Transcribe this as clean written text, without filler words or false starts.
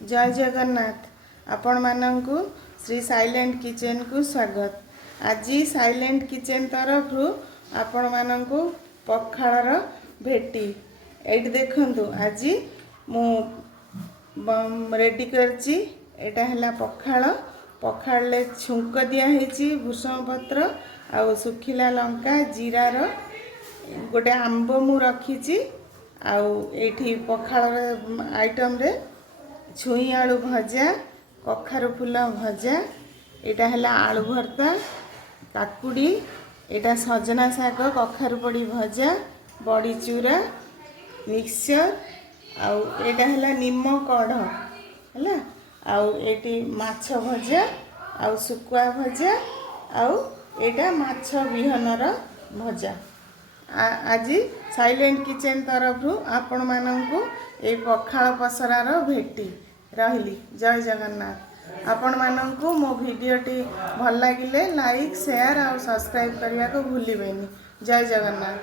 जय जगन्नाथ। आपण मानंकु Shri silent kitchen को स्वागत। आज साइलेंट किचन तरफ आपण मानंकु पखाळर भेटी एठी देखंतु। आज मु रेडी करची एटा हला पखाळ। पखाळले छुंक दिया हेची भुसम पत्र आ सुखिला लंका जीरार गोटे आंब मु रखीची। आठी पखाळ आइटम रे छुई आलू भजा, कखारु फूल भजा, एटा हला आलू भर्ता, काकुड़ी, एटा सजना शाग कखारु पड़ी भजा, बड़ी चूरा, मिक्सचर, आउ एटा हला निम कढ़ हला, आउ एटी माछ भजा, आउ सुकुआ भजा, आउ एटा माछ बिहनर भजा। आज साइलेंट किचन तरफ आपण मानंकु ए पखाळ पसरार भेटी रहिली। जय जगन्नाथ। आपण मानंकु मो वीडियोटी भल लागिले लाइक शेयर और सब्सक्राइब करने को भूलिबेनी। जय जगन्नाथ।